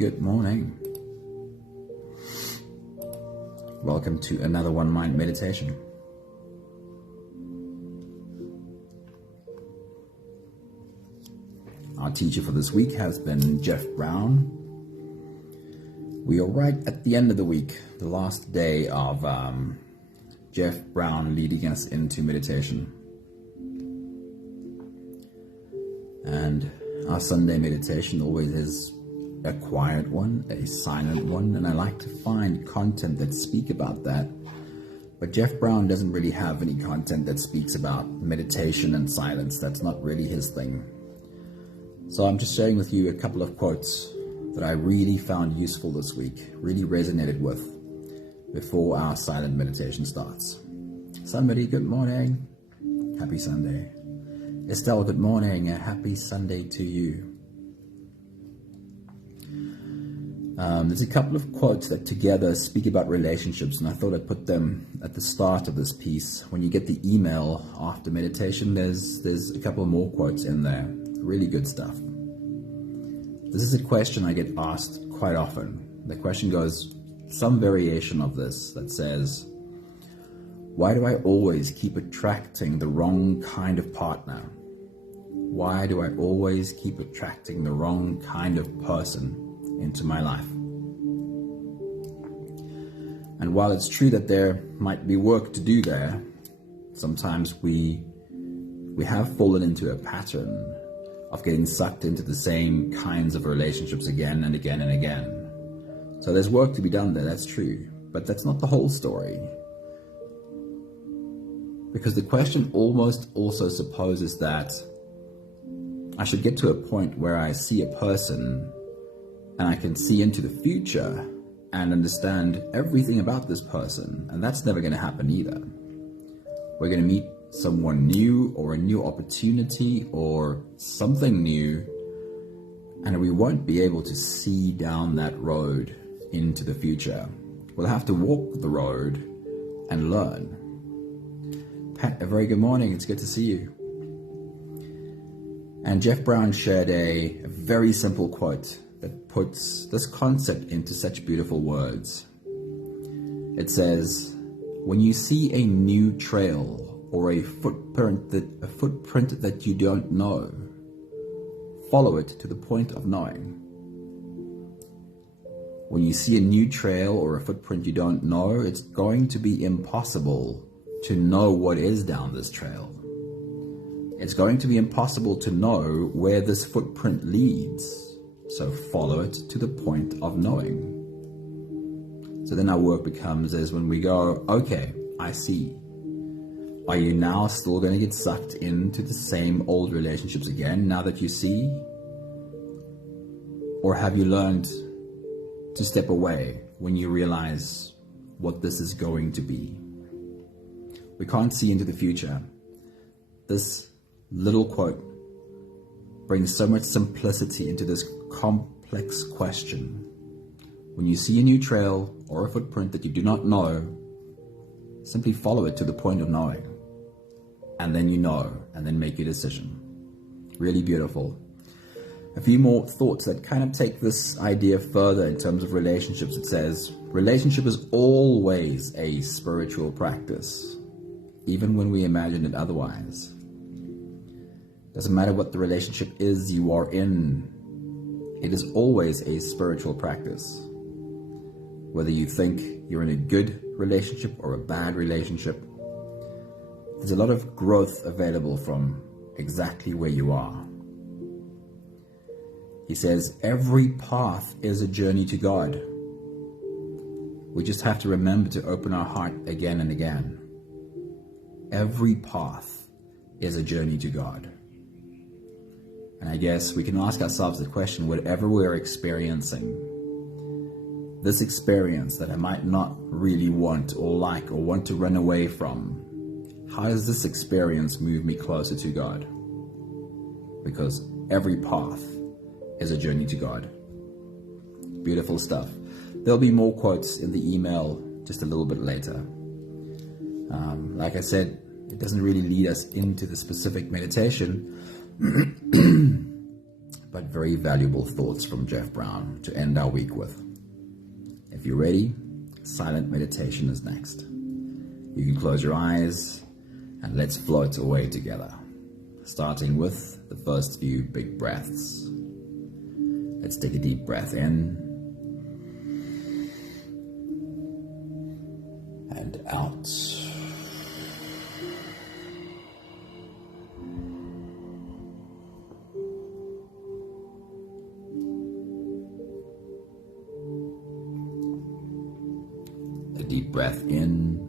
good morning. Welcome to another One Mind meditation. Our teacher for this week has been Jeff Brown. We are right at the end of the week, the last day of Jeff Brown leading us into meditation. And our Sunday meditation always is a quiet one, a silent one, and I like to find content that speak about that. But Jeff Brown doesn't really have any content that speaks about meditation and silence. That's not really his thing. So I'm just sharing with you a couple of quotes that I really found useful this week, really resonated with before our silent meditation starts. Somebody, good morning. Happy Sunday. Estelle, good morning. A happy Sunday to you. There's a couple of quotes that together speak about relationships, and I thought I'd put them at the start of this piece. When you get the email after meditation, there's a couple more quotes in there. Really good stuff. This is a question I get asked quite often. The question goes, some variation of this that says, why do I always keep attracting the wrong kind of partner? Why do I always keep attracting the wrong kind of person into my life? And while it's true that there might be work to do there, sometimes we have fallen into a pattern of getting sucked into the same kinds of relationships again and again and again. So there's work to be done there, that's true. But that's not the whole story. Because the question almost also supposes that I should get to a point where I see a person and I can see into the future and understand everything about this person. And that's never going to happen either. We're going to meet someone new or a new opportunity or something new, and we won't be able to see down that road into the future. We'll have to walk the road and learn. Pat, a very good morning. It's good to see you. And Jeff Brown shared a very simple quote that puts this concept into such beautiful words. It says, when you see a new trail or a footprint that you don't know, follow it to the point of knowing. When you see a new trail or a footprint you don't know, it's going to be impossible to know what is down this trail. It's going to be impossible to know where this footprint leads. So follow it to the point of knowing. So then our work becomes is when we go, okay, I see. Are you now still going to get sucked into the same old relationships again now that you see? Or have you learned to step away when you realize what this is going to be? We can't see into the future. This little quote brings so much simplicity into this complex question. When you see a new trail or a footprint that you do not know, simply follow it to the point of knowing. And then you know, and then make your decision. Really beautiful. A few more thoughts that kind of take this idea further in terms of relationships. It says, relationship is always a spiritual practice, even when we imagine it otherwise. Doesn't matter what the relationship is you are in, it is always a spiritual practice. Whether you think you're in a good relationship or a bad relationship, there's a lot of growth available from exactly where you are. He says, every path is a journey to God. We just have to remember to open our heart again and again. Every path is a journey to God. And I guess we can ask ourselves the question, whatever we're experiencing, this experience that I might not really want or like or want to run away from, how does this experience move me closer to God? Because every path is a journey to God. Beautiful stuff. There'll be more quotes in the email just a little bit later. Like I said, it doesn't really lead us into the specific meditation, but very valuable thoughts from Jeff Brown to end our week with. If you're ready, silent meditation is next. You can close your eyes and let's float away together, starting with the first few big breaths. Let's take a deep breath in and out. A deep breath in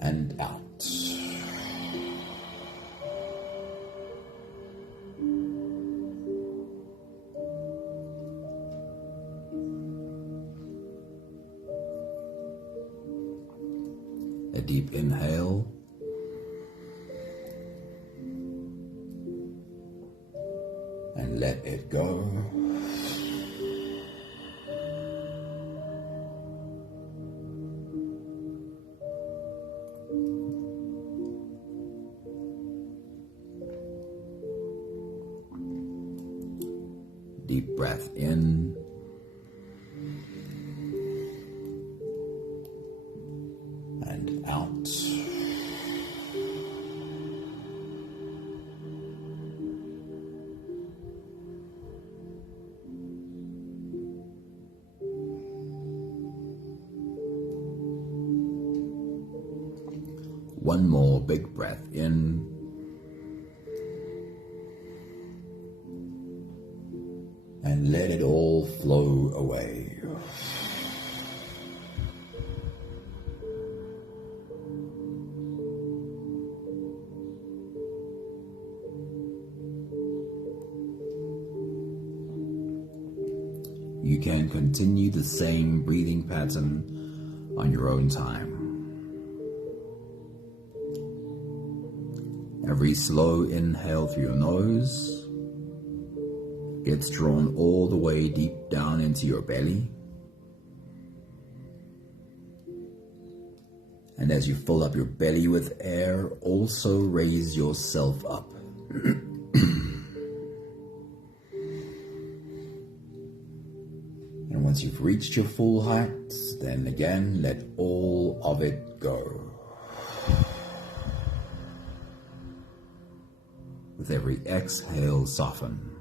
and out. A deep inhale and let it go. Deep breath in and out. One more big breath in and let it all flow away. You can continue the same breathing pattern on your own time. Every slow inhale through your nose gets drawn all the way deep down into your belly. And as you fill up your belly with air, also raise yourself up. And once you've reached your full height, then again let all of it go. With every exhale, soften.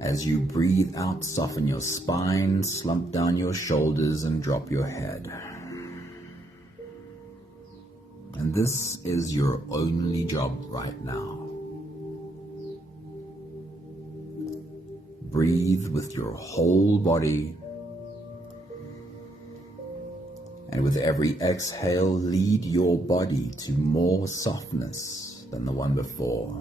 As you breathe out, soften your spine, slump down your shoulders, and drop your head. And this is your only job right now. Breathe with your whole body. And with every exhale, lead your body to more softness than the one before.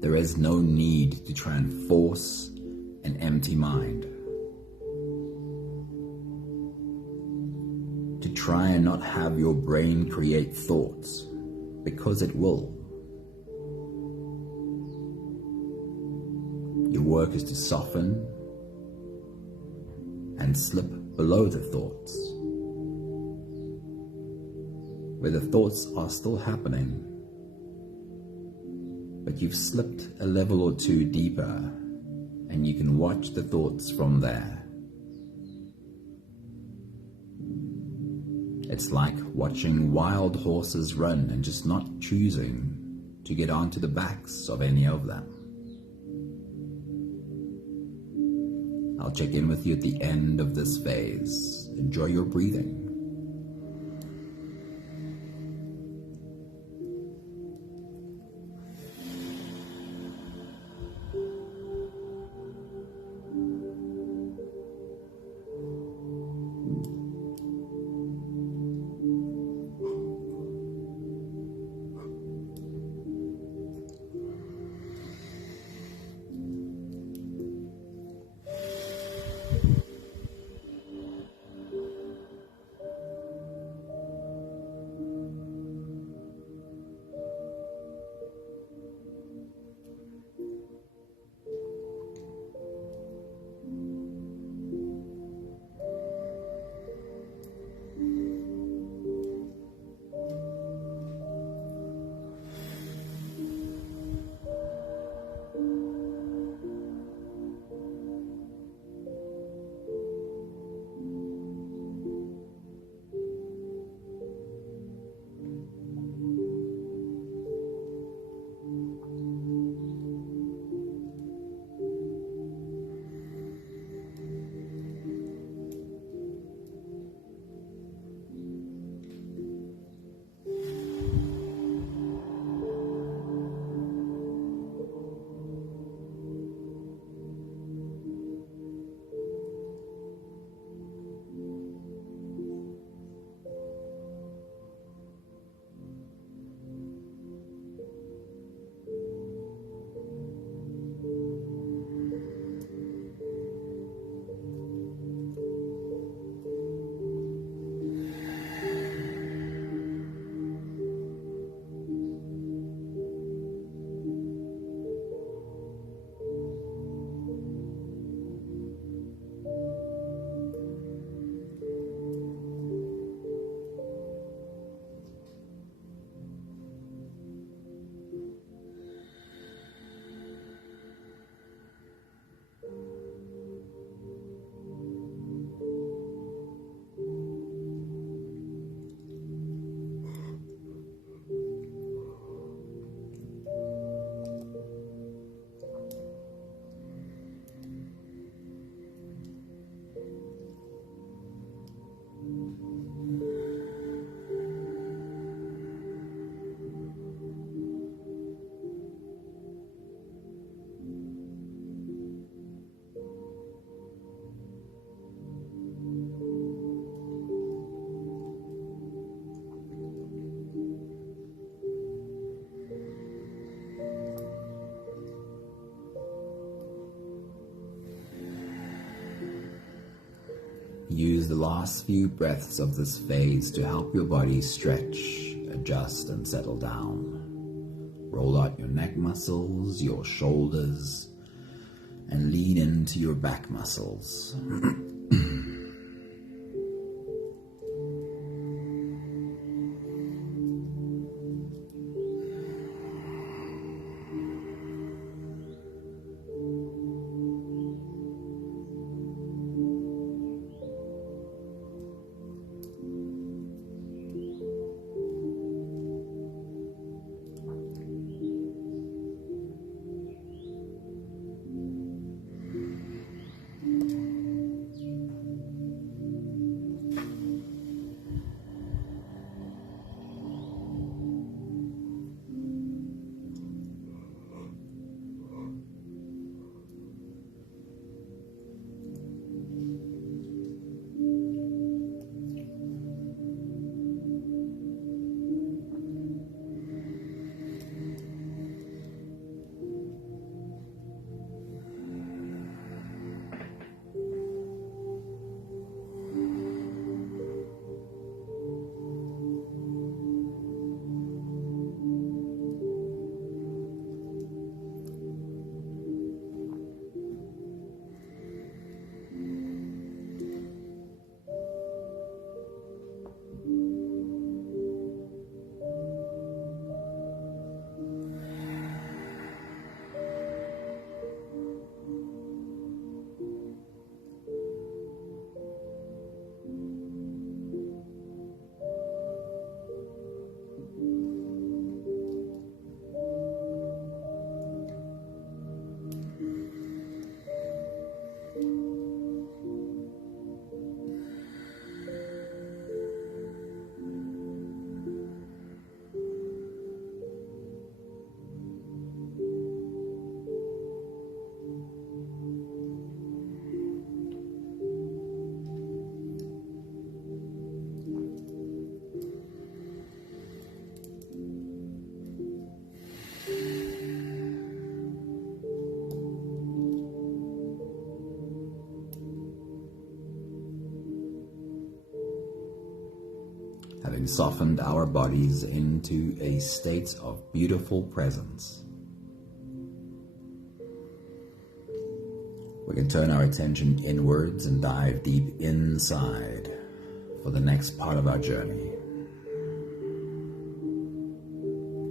There is no need to try and force an empty mind. To try and not have your brain create thoughts, because it will. Your work is to soften and slip below the thoughts, where the thoughts are still happening, but you've slipped a level or two deeper, and you can watch the thoughts from there. It's like watching wild horses run and just not choosing to get onto the backs of any of them. I'll check in with you at the end of this phase. Enjoy your breathing. use the last few breaths of this phase to help your body stretch, adjust, and settle down. Roll out your neck muscles, your shoulders, and lean into your back muscles. Having softened our bodies into a state of beautiful presence, we can turn our attention inwards and dive deep inside for the next part of our journey.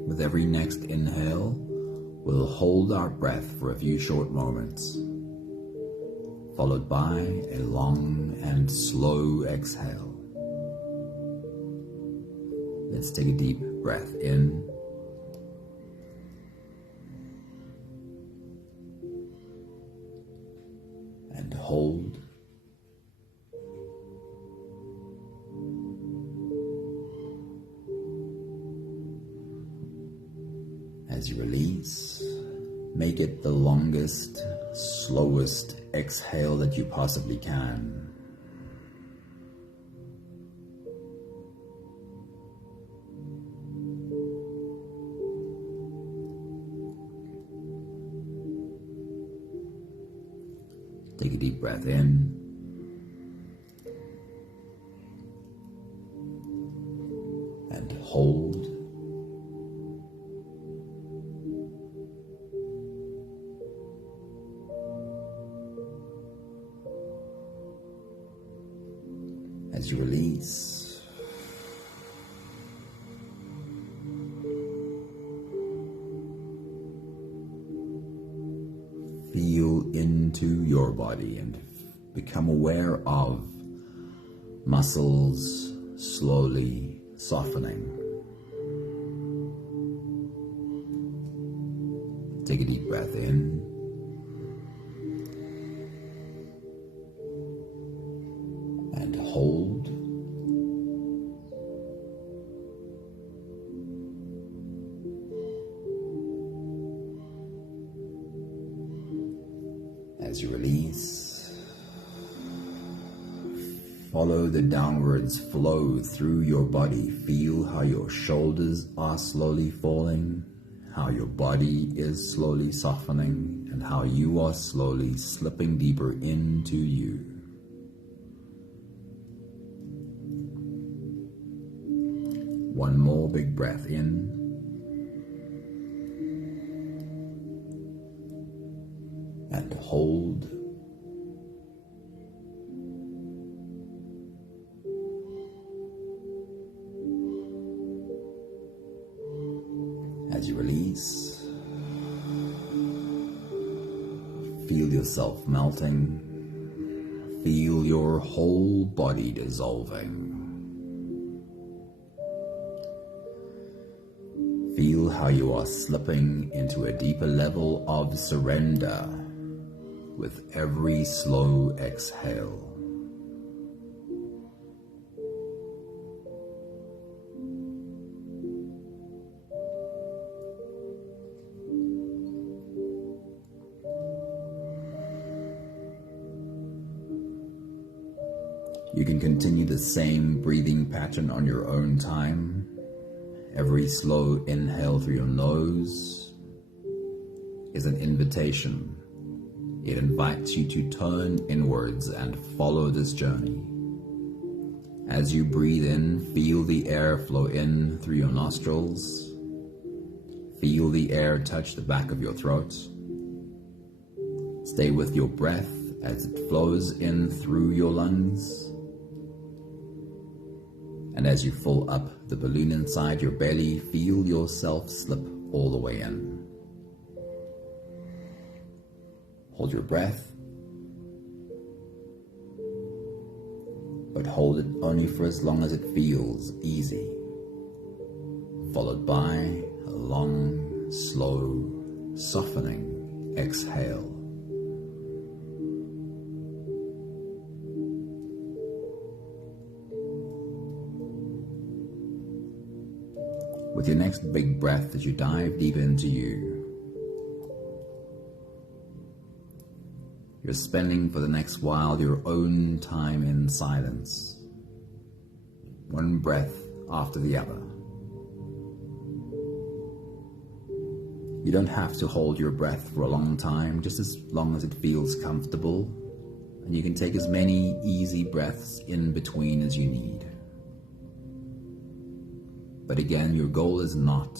With every next inhale, we'll hold our breath for a few short moments, followed by a long and slow exhale. Let's take a deep breath in and hold. As you release, make it the longest, slowest exhale that you possibly can. Take a deep breath in and hold. As you release, feel into your body and become aware of muscles slowly softening. Take a deep breath in and hold. As you release, follow the downwards flow through your body. Feel how your shoulders are slowly falling, how your body is slowly softening, and how you are slowly slipping deeper into you. One more big breath in. And hold. As you release, feel yourself melting. Feel your whole body dissolving. Feel how you are slipping into a deeper level of surrender with every slow exhale. You can continue the same breathing pattern on your own time. Every slow inhale through your nose is an invitation. It invites you to turn inwards and follow this journey. As you breathe in, feel the air flow in through your nostrils. Feel the air touch the back of your throat. Stay with your breath as it flows in through your lungs. And as you fill up the balloon inside your belly, feel yourself slip all the way in. Hold your breath, but hold it only for as long as it feels easy, followed by a long, slow, softening exhale. With your next big breath as you dive deep into you, you're spending for the next while your own time in silence, one breath after the other. You don't have to hold your breath for a long time, just as long as it feels comfortable, and you can take as many easy breaths in between as you need. But again, your goal is not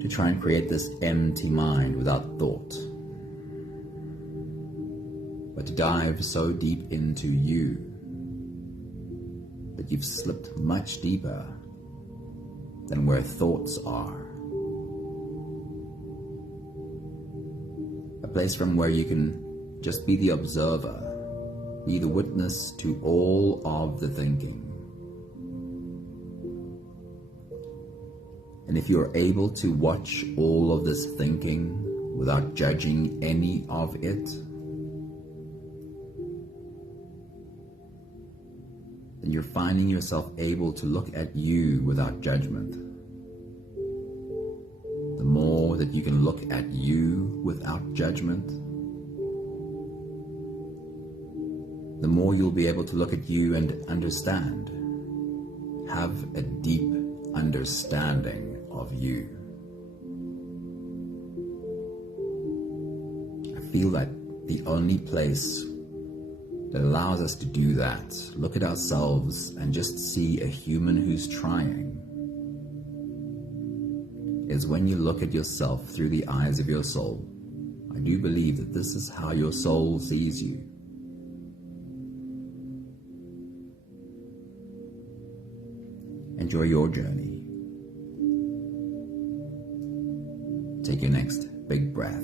to try and create this empty mind without thought, but to dive so deep into you that you've slipped much deeper than where thoughts are. A place from where you can just be the observer, be the witness to all of the thinking. And if you're able to watch all of this thinking without judging any of it, then you're finding yourself able to look at you without judgment. The more that you can look at you without judgment, the more you'll be able to look at you and understand, have a deep understanding of you. I feel that the only place that allows us to do that, look at ourselves and just see a human who's trying, is when you look at yourself through the eyes of your soul. I do believe that this is how your soul sees you. Enjoy your journey. Take your next big breath.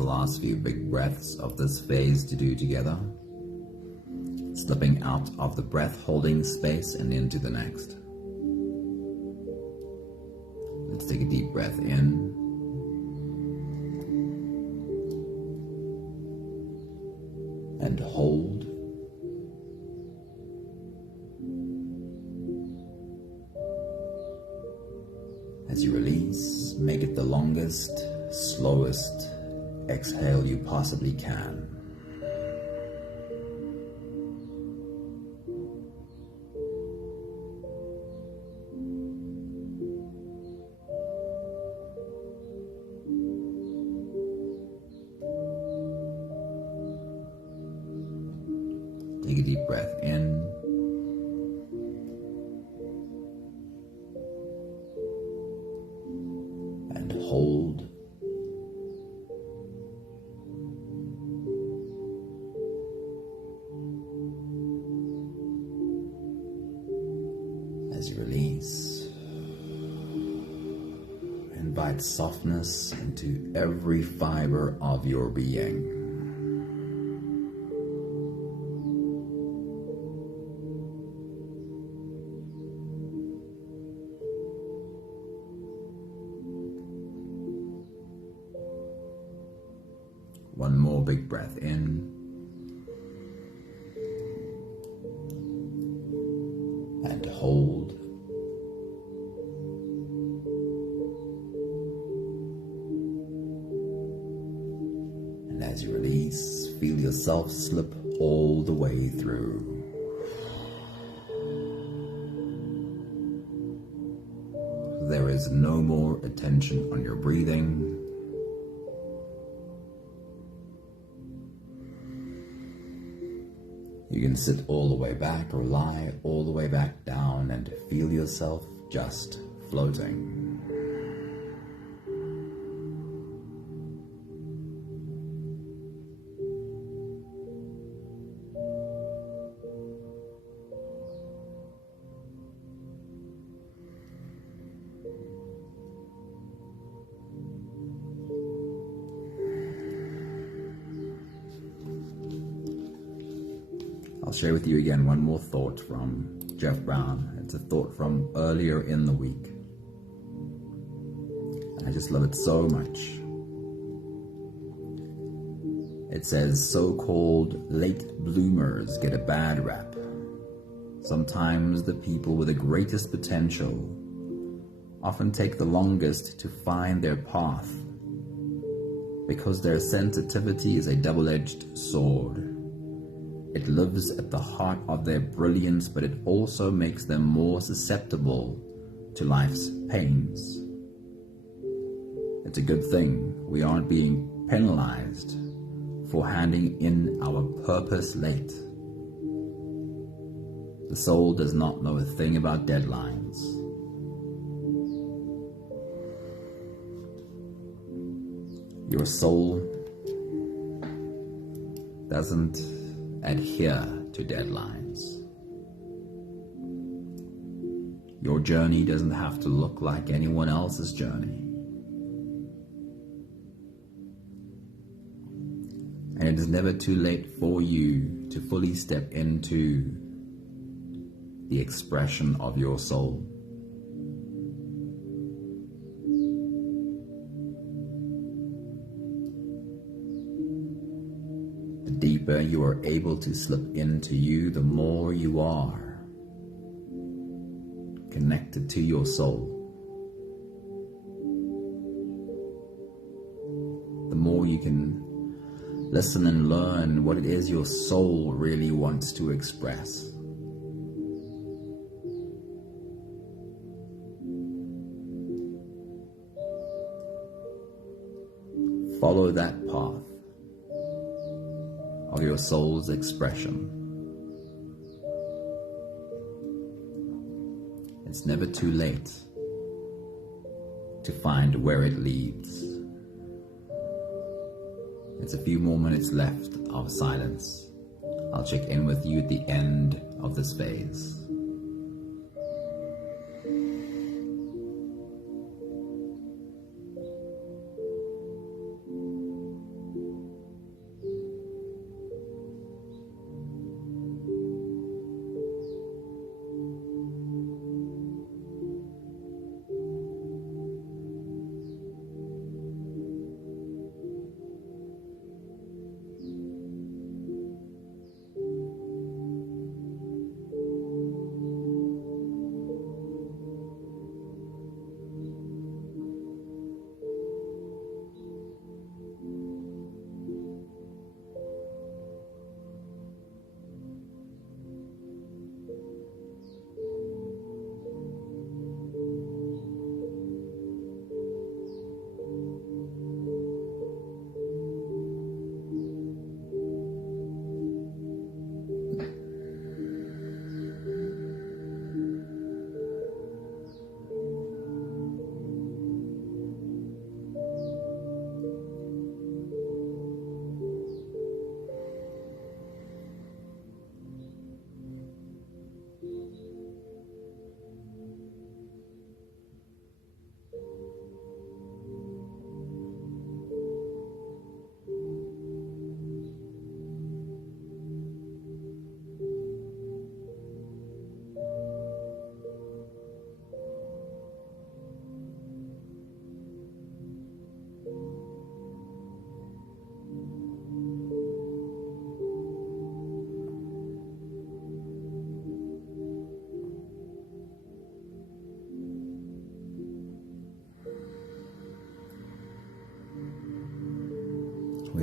the last few big breaths of this phase to do together, slipping out of the breath holding space and into the next. Let's take a deep breath in and hold. As you release, make it the longest, slowest exhale you possibly can. Take a deep breath in and hold. As you release, invite softness into every fiber of your being. One more big breath in and hold. And as you release, feel yourself slip all the way through. There is no more attention on your breathing. You can sit all the way back or lie all the way back down and feel yourself just floating. I'll share with you again one more thought from Jeff Brown. It's a thought from earlier in the week. And I just love it so much. It says, so-called late bloomers get a bad rap. Sometimes the people with the greatest potential often take the longest to find their path because their sensitivity is a double-edged sword. It lives at the heart of their brilliance, but it also makes them more susceptible to life's pains. It's a good thing we aren't being penalized for handing in our purpose late. The soul does not know a thing about deadlines. Your soul doesn't adhere to deadlines. Your journey doesn't have to look like anyone else's journey. And it is never too late for you to fully step into the expression of your soul. The deeper you are able to slip into you, the more you are connected to your soul. The more you can listen and learn what it is your soul really wants to express. Follow that path of your soul's expression. It's never too late to find where it leads. It's a few more minutes left of silence. I'll check in with you at the end of this phase.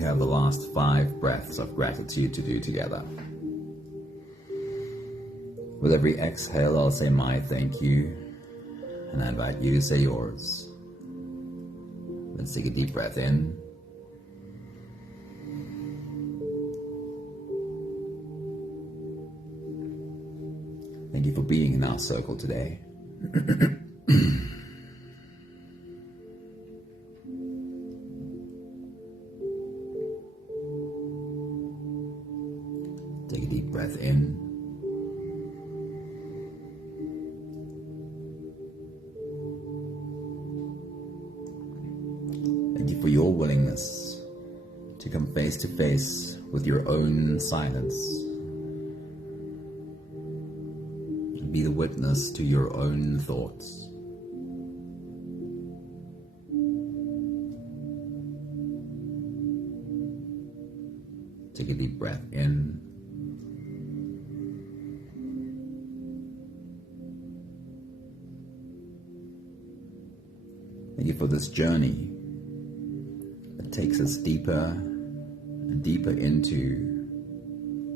have the last 5 breaths of gratitude to do together. With every exhale, I'll say my thank you, and I invite you to say yours. Let's take a deep breath in. Thank you for being in our circle today. Take a deep breath in. Thank you for your willingness to come face to face with your own silence. And be the witness to your own thoughts. Take a deep breath in. Thank you for this journey that takes us deeper and deeper into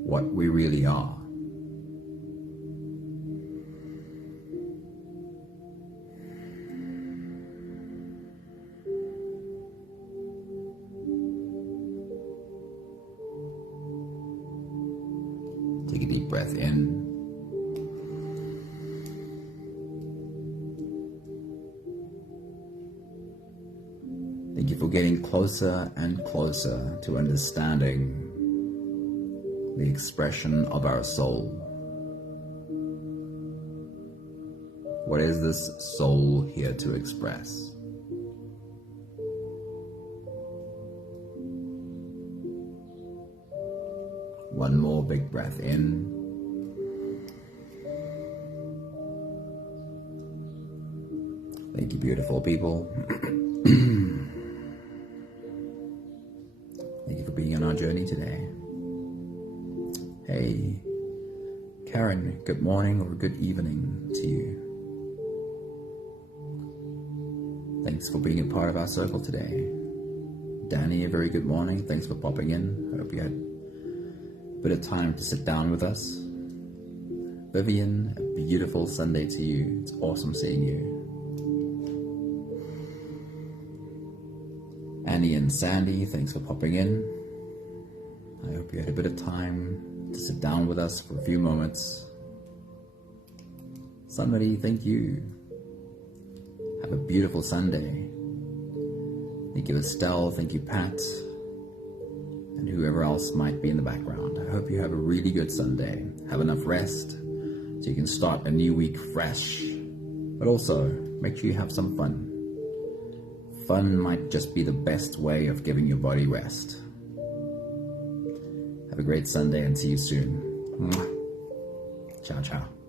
what we really are. Take a deep breath in. Thank you for getting closer and closer to understanding the expression of our soul. What is this soul here to express? One more big breath in. Thank you, beautiful people. Thank you for being on our journey today. Hey, Karen, good morning or good evening to you. Thanks for being a part of our circle today. Danny, a very good morning. Thanks for popping in. I hope you had a bit of time to sit down with us. Vivian, a beautiful Sunday to you. It's awesome seeing you. Annie and Sandy, thanks for popping in. I hope you had a bit of time to sit down with us for a few moments. Somebody, thank you. Have a beautiful Sunday. Thank you, Estelle. Thank you, Pat. And whoever else might be in the background. I hope you have a really good Sunday. Have enough rest so you can start a new week fresh. But also, make sure you have some fun. Fun might just be the best way of giving your body rest. Have a great Sunday and see you soon. Mwah. Ciao, ciao.